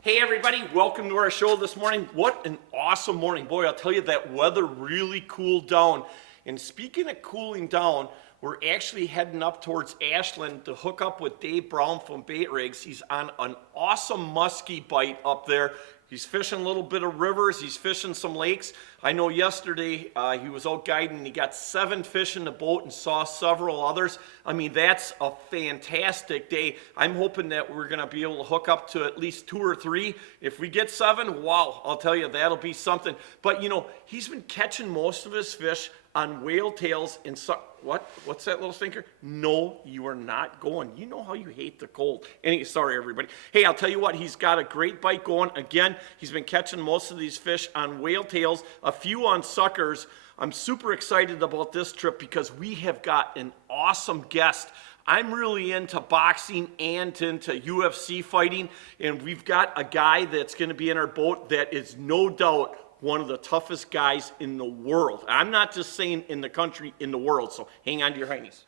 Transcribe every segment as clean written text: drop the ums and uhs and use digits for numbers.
Hey everybody, welcome to our show this morning. What an awesome morning. Boy, I'll tell you, that weather really cooled down. And speaking of cooling down, we're actually heading up towards Ashland to hook up with Dave Brown from Bait Rigs. He's on an awesome muskie bite up there. He's fishing a little bit of rivers, he's fishing some lakes. I know yesterday he was out guiding and he got 7 fish in the boat and saw several others. I mean, that's a fantastic day. I'm hoping that we're gonna be able to hook up to at least 2 or 3. If we get 7, wow, I'll tell you, that'll be something. But you know, he's been catching most of his fish on whale tails and what's that little stinker? No, you are not going. You know how you hate the cold. Sorry everybody. Hey, I'll tell you what, he's got a great bite going. Again, he's been catching most of these fish on whale tails, a few on suckers. I'm super excited about this trip because we have got an awesome guest. I'm really into boxing and into UFC fighting, and we've got a guy that's going to be in our boat that is no doubt one of the toughest guys in the world. I'm not just saying in the country, in the world, so hang on to your heinies.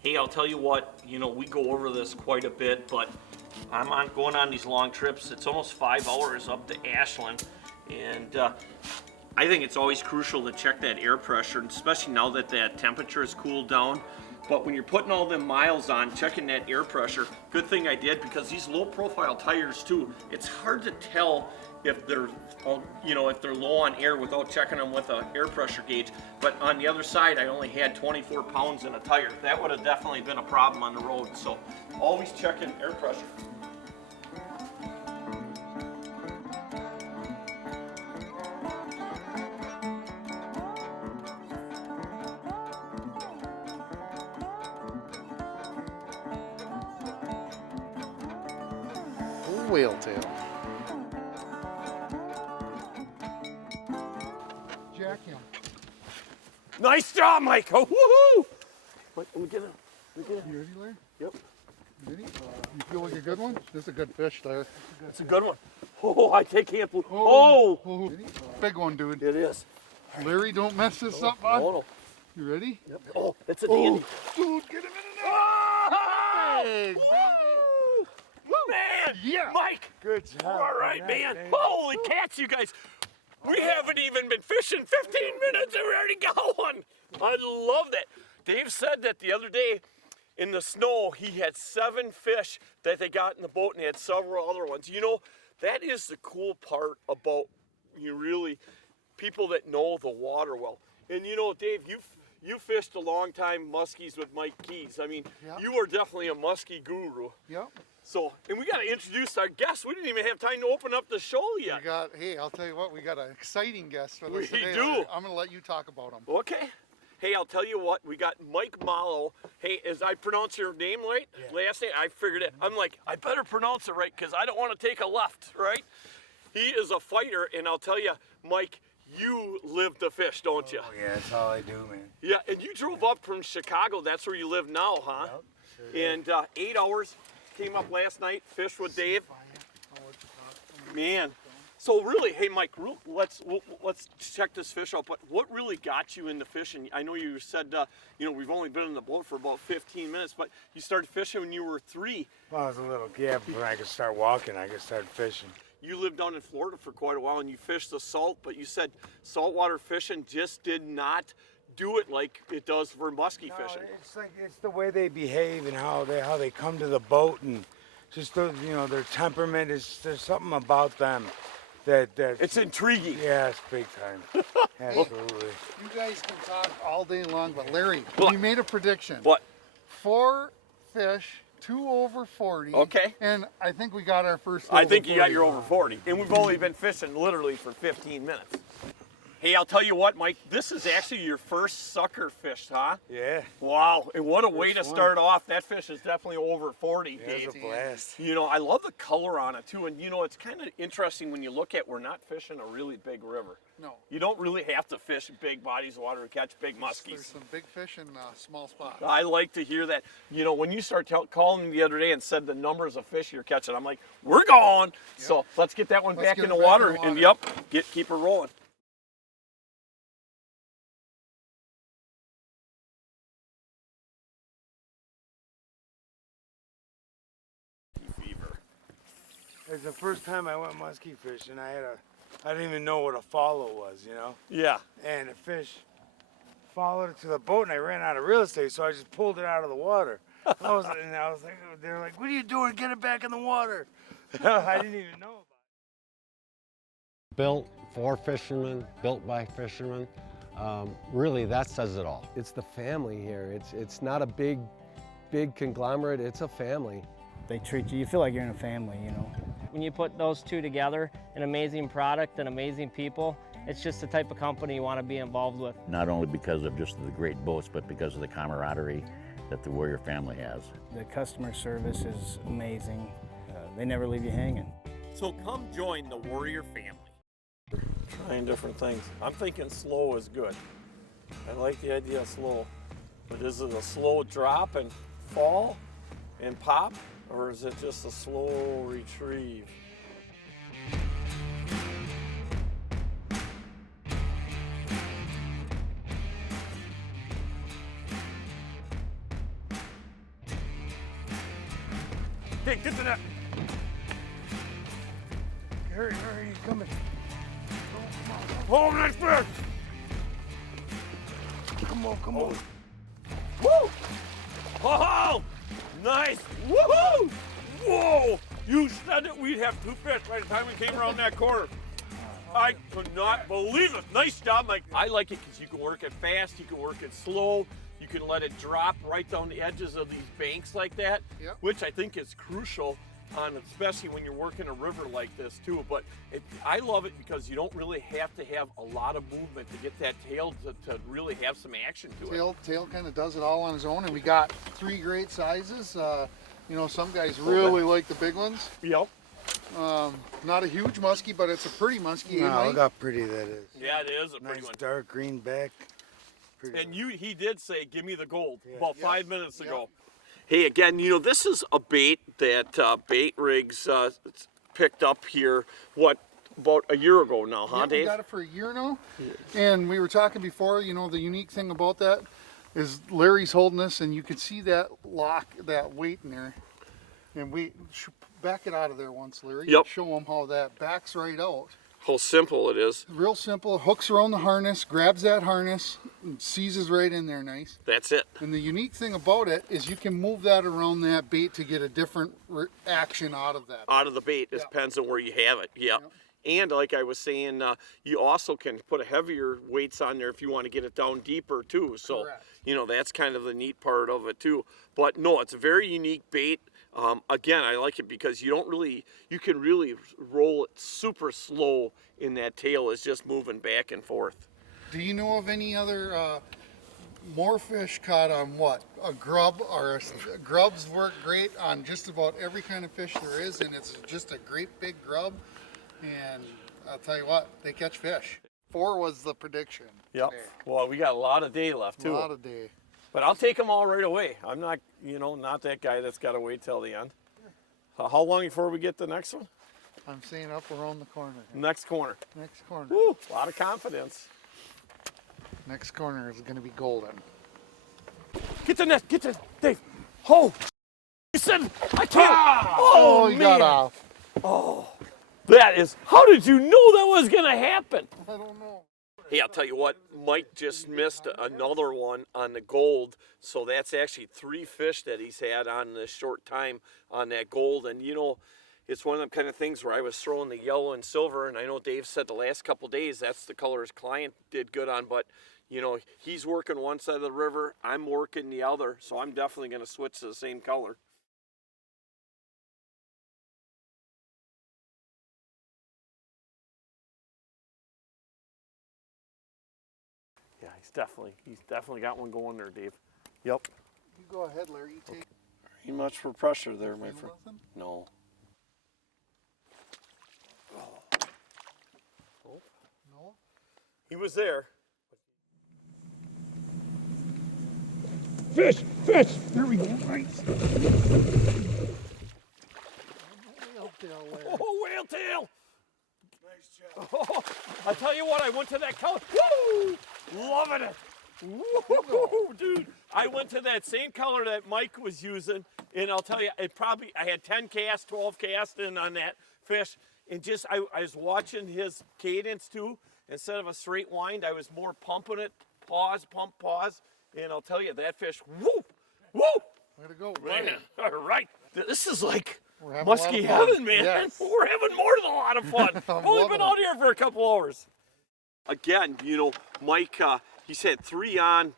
Hey, I'll tell you what, you know, we go over this quite a bit, but I'm going on these long trips. It's almost 5 hours up to Ashland, and I think it's always crucial to check that air pressure, especially now that that temperature has cooled down. But when you're putting all them miles on, checking that air pressure, good thing I did, because these low profile tires too, it's hard to tell if they're, you know, if they're low on air without checking them with an air pressure gauge. But on the other side, I only had 24 pounds in a tire. That would have definitely been a problem on the road. So always checking air pressure. Whale tail. Jack him. Nice job, Mike. Oh, woohoo! Wait, let me get him. You ready, Larry? Yep. Ready? You feel like a good one? This is a good fish there. That's a good one. Oh, I can't believe. Oh! Ready? Big one, dude. It is. Larry, don't mess this up, bud. No. You ready? Yep. Oh, it's a dandy. Dude, get him in there. Oh! Big, Woo! Woo! Man! Yeah. Mike! Good job. All right, man. Holy cats, you guys. We haven't even been fishing 15 minutes and we already got one. I love that. Dave said that the other day in the snow, he had 7 fish that they got in the boat and he had several other ones. You know, that is the cool part about people that know the water well. And you know, Dave, you fished a long time muskies with Mike Keys. I mean, Yep. You are definitely a muskie guru. Yep. So, and we got to introduce our guest. We didn't even have time to open up the show yet. Hey, I'll tell you what, we got an exciting guest with We us today. do. I'm going to let you talk about him. Okay. Hey, I'll tell you what, we got Mike Mollo. Hey, as I pronounce your name right? Yeah. Last name, I figured it. I'm like, I better pronounce it right because I don't want to take a left, right? He is a fighter, and I'll tell you, Mike, you live the fish, don't you? Oh, yeah, that's all I do, man. Yeah, and you drove up from Chicago. That's where you live now, huh? Yep, sure did. And 8 hours. Came up last night, fished with Dave. Man. So really, hey Mike, let's check this fish out. But what really got you into fishing? I know you said, you know, we've only been in the boat for about 15 minutes, but you started fishing when you were 3. Well, I was a little kid, but when I could start walking, I could start fishing. You lived down in Florida for quite a while, and you fished the salt, but you said saltwater fishing just did not do it like it does for muskie fishing. It's the way they behave and how they come to the boat, and just their temperament. There's something about them that It's intriguing. Yeah, it's big time. Absolutely. You guys can talk all day long, but Larry, What? we made a prediction. What? 4 fish, 2 over 40. Okay. And I think we got our first. I think you got 40. your over 40. And we've only been fishing literally for 15 minutes. Hey, I'll tell you what, Mike, this is actually your first sucker fish, huh? Yeah. Wow, and what a way to First one. start off. That fish is definitely over 40, Yeah, Dave. it's a blast. You know, I love the color on it too, and you know, it's kind of interesting when you look at we're not fishing a really big river. No. You don't really have to fish big bodies of water to catch big There's muskies. some big fish in small spots. I like to hear that. You know, when you start calling me the other day and said the numbers of fish you're catching, I'm like, we're going. So let's get that one Let's back get in it the back water, in the and water. keep her rolling. It's the first time I went muskie fishing. I didn't even know what a follow was, you know? Yeah. And the fish followed it to the boat, and I ran out of real estate, so I just pulled it out of the water. I was like, they're like, "What are you doing? Get it back in the water!" I didn't even know about it. Built for fishermen, built by fishermen. Really, that says it all. It's the family here. It's not a big conglomerate. It's a family. They treat you feel like you're in a family, you know. When you put those two together, an amazing product and amazing people, it's just the type of company you want to be involved with. Not only because of just the great boats, but because of the camaraderie that the Warrior family has. The customer service is amazing. They never leave you hanging. So come join the Warrior family. Trying different things. I'm thinking slow is good. I like the idea of slow. But is it a slow drop and fall and pop? Or is it just a slow retrieve? Hey, get to that! Hurry, he's coming. Oh, nice fish! Come on. Woo! Oh, nice! Woohoo! Whoa! You said that we'd have two fish by the time we came around that corner. I could not believe it. Nice job, Mike. I like it because you can work it fast, you can work it slow, you can let it drop right down the edges of these banks like that, Yep. which I think is crucial on, especially when you're working a river like this too. But I love it because you don't really have to have a lot of movement to get that tail to really have some action to it. Tail kind of does it all on his own, and we got 3 great sizes. You know, some guys really like the big ones. Yep. Not a huge muskie, but it's a pretty muskie. No, Mike? look how pretty that is. Yeah, it is a pretty Nice one. dark green back. Pretty And he did say, "Give me the gold," about Yes. 5 minutes ago. Yep. Hey, again, you know, this is a bait that Bait Rigs picked up here, about a year ago now, huh, Yeah, we Dave? got it for a year now. And we were talking before, you know, the unique thing about that is Larry's holding this, and you can see that lock, that weight in there. And we back it out of there once, Larry. Yep. Show them how that backs right out. How simple it is. Real simple. Hooks around the harness, grabs that harness, and seizes right in there nice. That's it. And the unique thing about it is you can move that around that bait to get a different action out of that. Out of the bait. It Yeah. depends on where you have it. Yep. And like I was saying, you also can put a heavier weights on there if you want to get it down deeper too. So, Correct. you know, that's kind of the neat part of it too. But no, it's a very unique bait. Again, I like it because you can really roll it super slow in that tail is just moving back and forth. Do you know of any other more fish caught on what? A grub grubs work great on just about every kind of fish there is, and it's just a great big grub. And I'll tell you what, they catch fish. 4 was the prediction. Yep. today. Well, we got a lot of day left A too. lot of day. But I'll take them all right away. I'm not, not that guy that's got to wait till the end. How long before we get the next one? I'm seeing up around the corner. Next corner. Next corner. Woo, a lot of confidence. Next corner is going to be golden. Get the net, Dave. Oh, you said I can't. Oh, he man. got off. How did you know that was going to happen? I don't know. Hey, I'll tell you what, Mike just missed another one on the gold. So that's actually 3 fish that he's had on this short time on that gold. And it's one of them kind of things where I was throwing the yellow and silver, and I know Dave said the last couple days that's the color his client did good on, but he's working one side of the river, I'm working the other, so I'm definitely going to switch to the same color. Yeah, he's definitely got one going there, Dave. Yep. You go ahead, Larry. You take. Ain't much for pressure there, my friend. Nothing? No. No. He was there. Fish! There we go. Nice. Whale tail there. Oh, whale tail! Nice job. Oh, I tell you what, I went to that color. Woo! Loving it. Woo, dude. I went to that same color that Mike was using, and I'll tell you, I had 10 casts, 12 casts in on that fish. And just, I was watching his cadence too. Instead of a straight wind, I was more pumping it, pause, pump, pause. And I'll tell you, that fish, whoop, whoop. Way to go, Man, buddy. all right. This is like We're having a lot musky of fun. heaven, man. Yes. We're having more than a lot of fun. I'm Only loving been out here for a couple hours. Again, Mike, he's had 3 on,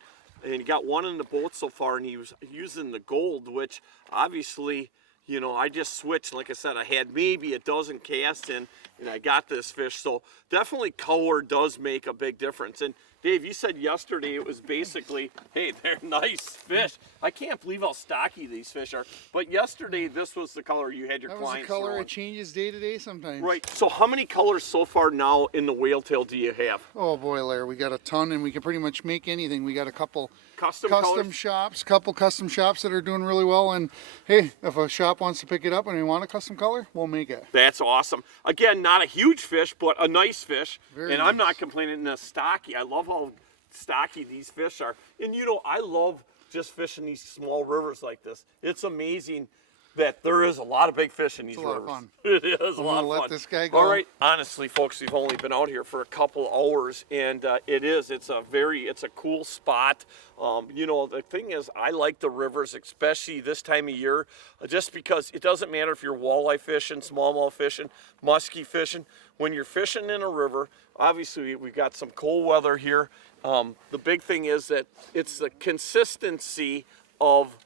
and he got 1 in the boat so far, and he was using the gold, which obviously, I just switched. Like I said, I had maybe a dozen casts in, and I got this fish. So definitely color does make a big difference. And Dave, you said yesterday it was basically, hey, they're nice fish. I can't believe how stocky these fish are. But yesterday, this was the color you had your That was the clients color. throwing. It changes day to day sometimes. Right. So how many colors so far now in the whale tail do you have? Oh boy, Larry, we got a ton, and we can pretty much make anything. We got a couple Custom custom shops that are doing really well. And hey, if a shop wants to pick it up and we want a custom color, we'll make it. That's awesome. Again, not a huge fish, but a nice fish. Very and I'm nice. not complaining. The stocky. I love how stocky these fish are. And I love just fishing these small rivers like this. It's amazing that there is a lot of big fish in these a lot of rivers. fun. It is a I'm lot gonna of let fun. this guy go. All right. Honestly, folks, we've only been out here for a couple hours, and it's a cool spot. The thing is, I like the rivers, especially this time of year, just because it doesn't matter if you're walleye fishing, smallmouth fishing, muskie fishing. When you're fishing in a river, obviously we've got some cold weather here. The big thing is that it's the consistency of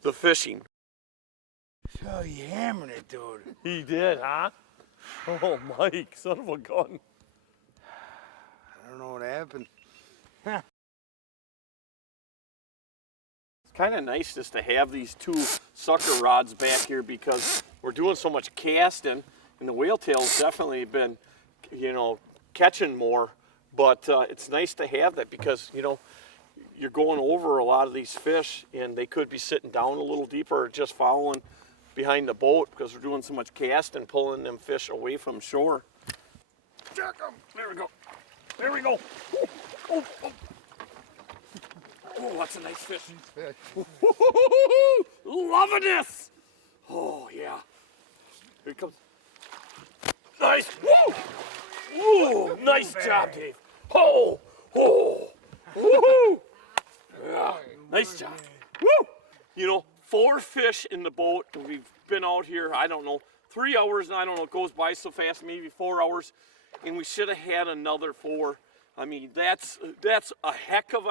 the fishing. Oh, you hammered it, dude. He did, huh? Oh, Mike, son of a gun. I don't know what happened. It's kind of nice just to have these 2 sucker rods back here because we're doing so much casting, and the whale tail's definitely been, catching more. But it's nice to have that because, you're going over a lot of these fish, and they could be sitting down a little deeper or just following behind the boat because we're doing so much casting, pulling them fish away from shore. Jerk them. There we go. There we go. Oh, oh, oh, that's a nice fish. Loving this. Oh, yeah. Here it comes. Nice. Woo! Woo! Nice job, Dave. Oh! Oh! Woo! Yeah. Nice job. Woo! 4 fish in the boat, and we've been out here, I don't know, 3 hours, and I don't know, it goes by so fast, maybe 4 hours, and we should have had another 4. I mean, that's a heck of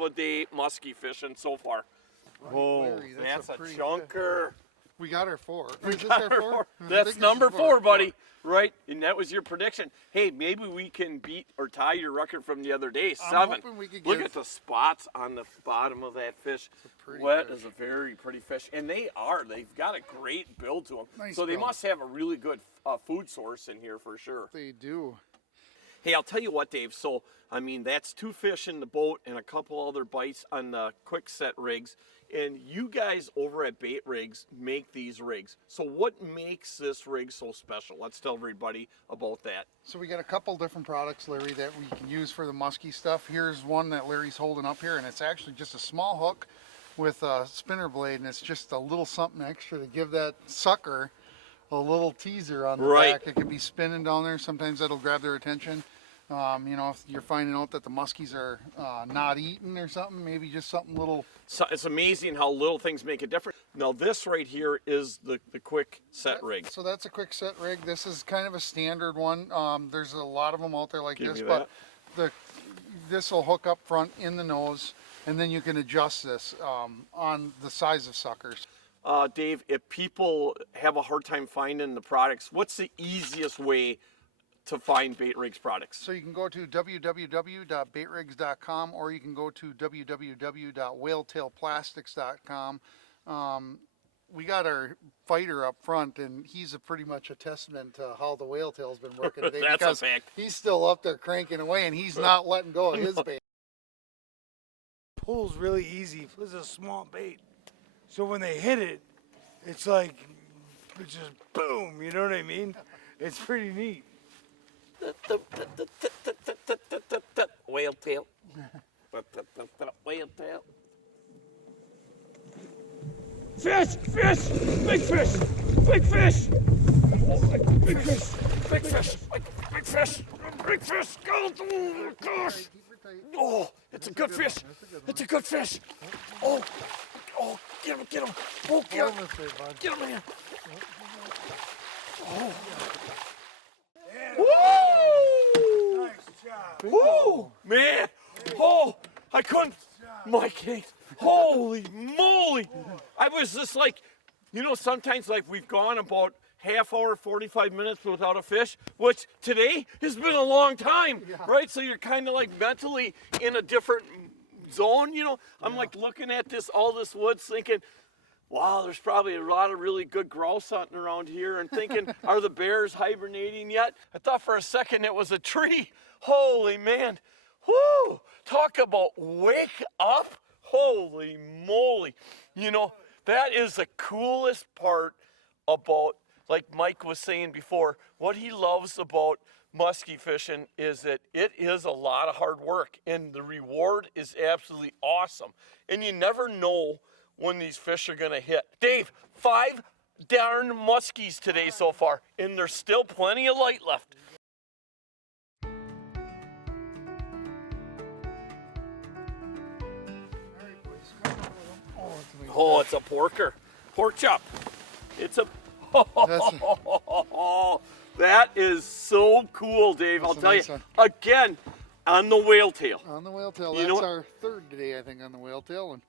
a day muskie fishing so far. Oh, Larry, That's a pretty chunker. We got our 4. We Is this got our our 4? four. I That's think this number is 4, buddy. Right? And that was your prediction. Hey, maybe we can beat or tie your record from the other day, 7. hoping we could Look get- at the spots on the bottom of that fish. pretty That fish. is a very pretty fish. And they've got a great build to them. Nice so they build. must have a really good food source in here for sure. They do. Hey, I'll tell you what, Dave. So, I mean, that's 2 fish in the boat and a couple other bites on the quick set rigs. And you guys over at Bait Rigs make these rigs. So what makes this rig so special? Let's tell everybody about that. So we got a couple different products, Larry, that we can use for the musky stuff. Here's one that Larry's holding up here, and it's actually just a small hook with a spinner blade, and it's just a little something extra to give that sucker a little teaser on the Right. back. It can be spinning down there. Sometimes that'll grab their attention. If you're finding out that the muskies are not eating or something, maybe just something little. So it's amazing how little things make a difference. Now this right here is the quick set rig. So that's a quick set rig. This is kind of a standard one. There's a lot of them out there like Give this, me but this will hook up front in the nose, and then you can adjust this on the size of suckers. Dave, if people have a hard time finding the products, what's the easiest way to find Bait Rigs products? So you can go to www.baitrigs.com, or you can go to www.whaletailplastics.com. We got our fighter up front, and he's pretty much a testament to how the whale tail's been working today. That's a because fact. he's still up there cranking away, and he's not letting go of his bait. Pulls really easy. This is a small bait. So when they hit it, it's like, it's just boom, you know what I mean? It's pretty neat. Whale tail. Whale tail. Fish! Fish! Big fish! Big fish! Big fish! Big fish! Big fish! Big fish! Oh my gosh! Oh, it's a good fish! It's a good fish! Oh, oh, get him, get him! Oh, get him! Get him here! Oh. Woo! Nice job. Woo! Man! Oh, I couldn't. Mike Hanks. Holy moly! I was just like, you know, sometimes like we've gone about half hour, 45 minutes without a fish, which today has been a long time, right? So you're kind of like mentally in a different zone, you know? I'm like looking at all this woods thinking, wow, there's probably a lot of really good grouse hunting around here, and thinking, are the bears hibernating yet? I thought for a second it was a tree. Holy man. Whoo! Talk about wake up. Holy moly. You know, that is the coolest part about, like Mike was saying before, what he loves about muskie fishing is that it is a lot of hard work, and the reward is absolutely awesome. And you never know when these fish are gonna hit. Dave, 5 darn muskies today so far, and there's still plenty of light left. Oh, it's a porker. Pork chop. It's a. That is so cool, Dave. I'll tell you. Again, on the whale tail. On the whale tail. You know That's what? our third today, I think, on the whale tail. And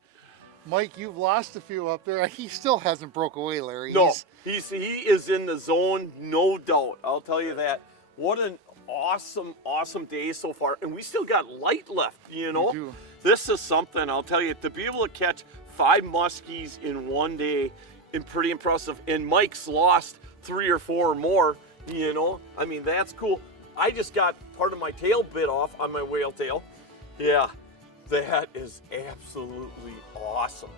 Mike, you've lost a few up there. He still hasn't broke away, Larry. No, he is in the zone, no doubt. I'll tell you that. What an awesome, awesome day so far. And we still got light left, you know? We do. This is something, I'll tell you, to be able to catch 5 muskies in one day is pretty impressive. And Mike's lost 3 or 4 more, you know? I mean, that's cool. I just got part of my tail bit off on my whale tail. Yeah, that is absolutely awesome.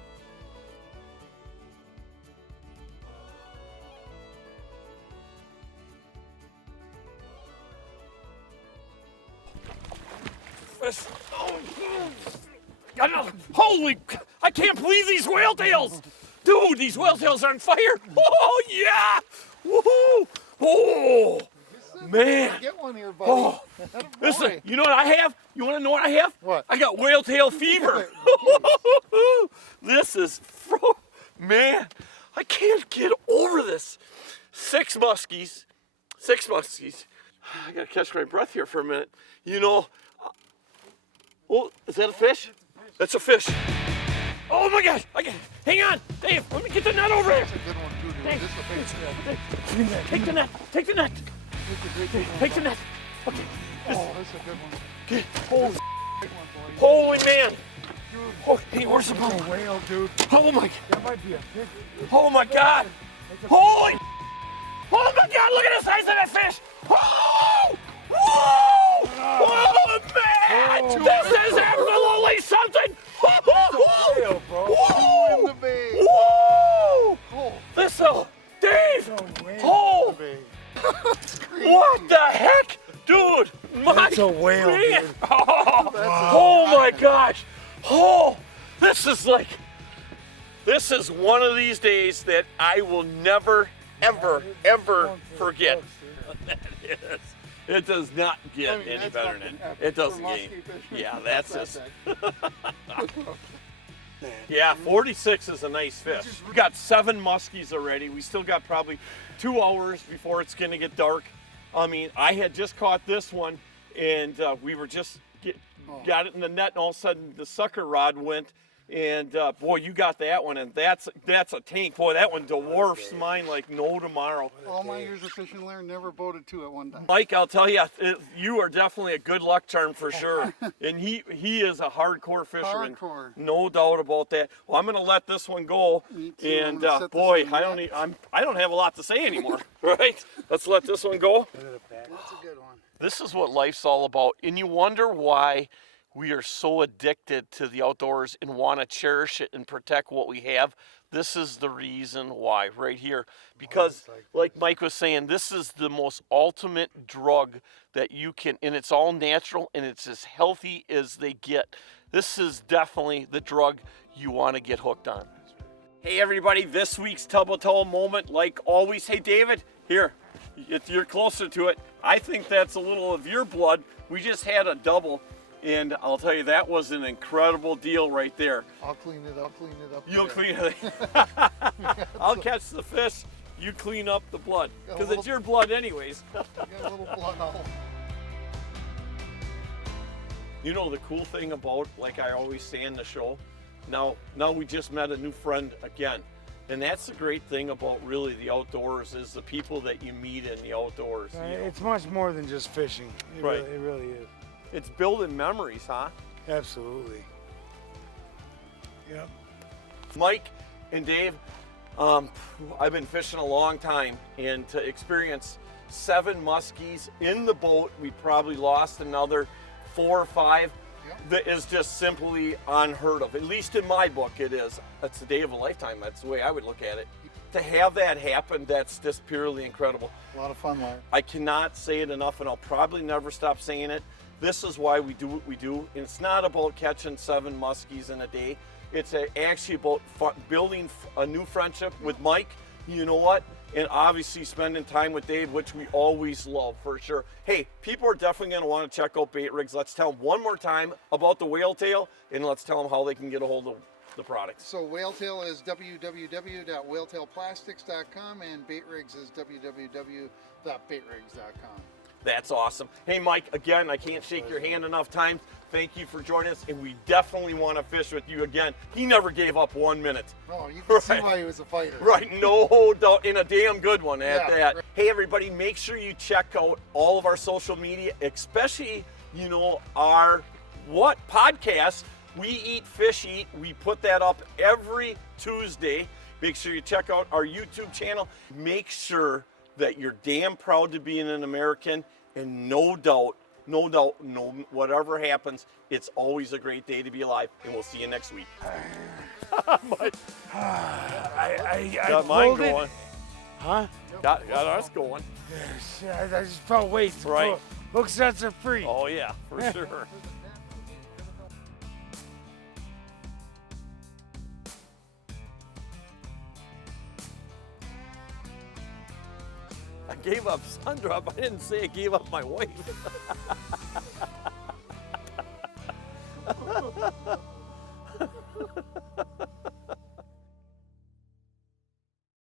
Oh, got another. Holy, I can't believe these whale tails. Dude, these whale tails are on fire. Oh, yeah. Woohoo. Oh, man. Get one here, buddy. Oh, listen, you know what I have? You want to know what I have? What? I got whale tail fever. This is, man, I can't get over this. 6 muskies. 6 muskies. I got to catch my breath here for a minute. You know, oh, is that a fish? That's a fish. Oh my gosh, hang on, Dave, let me get the net over here. That's a good one, too, dude. Dave, This is a big one. Take the net, take the net. Take the net. Okay. Oh, that's a good one. Okay. Holy, Big one, boy. holy man. Oh, hey, where's the boat? Whale, dude. Oh my, That might be a big. oh my God. Holy, oh my God, look at the size of that fish. Oh, whoa, oh man, this is absolutely something. Whale, bro. Whoa, In the bay. whoa, Oh, this is, Dave, whale. oh, bay. what the heck, dude, my That's a whale, man. dude. Oh my gosh, oh, this is one of these days that I will never, ever, ever forget. It is. It does not get any that's better than fucking that. epic It doesn't for get muskie fishing. Yeah, that's That's it. Yeah, 46 is a nice fish. We got 7 muskies already. We still got probably 2 hours before it's gonna get dark. I mean, I had just caught this one, and we were just got it in the net, and all of a sudden the sucker rod went, and boy, you got that one, and that's a tank. Boy, that one dwarfs mine like no tomorrow. All my years of fishing, Larry, never boated 2 at one time. Mike, I'll tell you, you are definitely a good luck charm for sure. And he is a hardcore fisherman. Hardcore. No doubt about that. Well, I'm going to let this one go. Me too. I'm And gonna set this boy, one I don't have a lot to say anymore. Right? Let's let this one go. That's a good one. This is what life's all about. And you wonder why we are so addicted to the outdoors and want to cherish it and protect what we have. This is the reason why right here. Because like Mike was saying, this is the most ultimate drug that you can, and it's all natural and it's as healthy as they get. This is definitely the drug you want to get hooked on. Hey everybody, this week's Tub of Toe moment, like always. Hey David, here. if you're closer to it. I think that's a little of your blood. We just had a double, and I'll tell you, that was an incredible deal right there. I'll clean it up. You'll there. clean it. I'll catch the fish. You clean up the blood, Got a because little- it's your blood anyways. Got a little blood all. You know the cool thing about, like I always say in the show, now we just met a new friend again. And that's the great thing about really the outdoors is the people that you meet in the outdoors. You know? It's much more than just fishing. Right. It really is. It's building memories, huh? Absolutely. Yep. Mike and Dave, I've been fishing a long time, and to experience 7 muskies in the boat, we probably lost another 4 or 5. Yep. That is just simply unheard of. At least in my book, it is. That's the day of a lifetime. That's the way I would look at it. To have that happen, that's just purely incredible. A lot of fun, Larry. I cannot say it enough, and I'll probably never stop saying it. This is why we do what we do. And it's not about catching 7 muskies in a day. It's actually about building a new friendship with Mike. You know what? And obviously spending time with Dave, which we always love for sure. Hey, people are definitely going to want to check out Bait Rigs. Let's tell them one more time about the Whale Tail, and let's tell them how they can get a hold of the products. So Whaletail is www.whaletailplastics.com, and Bait Rigs is www.baitrigs.com. That's awesome. Hey, Mike, again, I can't shake your hand enough times. Thank you for joining us, and we definitely want to fish with you again. He never gave up 1 minute. Oh, you can see Right. why he was a fighter. Right, no doubt, and a damn good one at Yeah, that. right. Hey, everybody, make sure you check out all of our social media, especially, our podcast, We Eat, Fish Eat. We put that up every Tuesday. Make sure you check out our YouTube channel. Make sure that you're damn proud to be an American, and no doubt, whatever happens, it's always a great day to be alive, and we'll see you next week. Mike, I got mine pulled it. going. Huh? Got us going. I just felt weight. Right. Hook sets are free. Oh yeah, for sure. I gave up Sundrop. I didn't say I gave up my wife.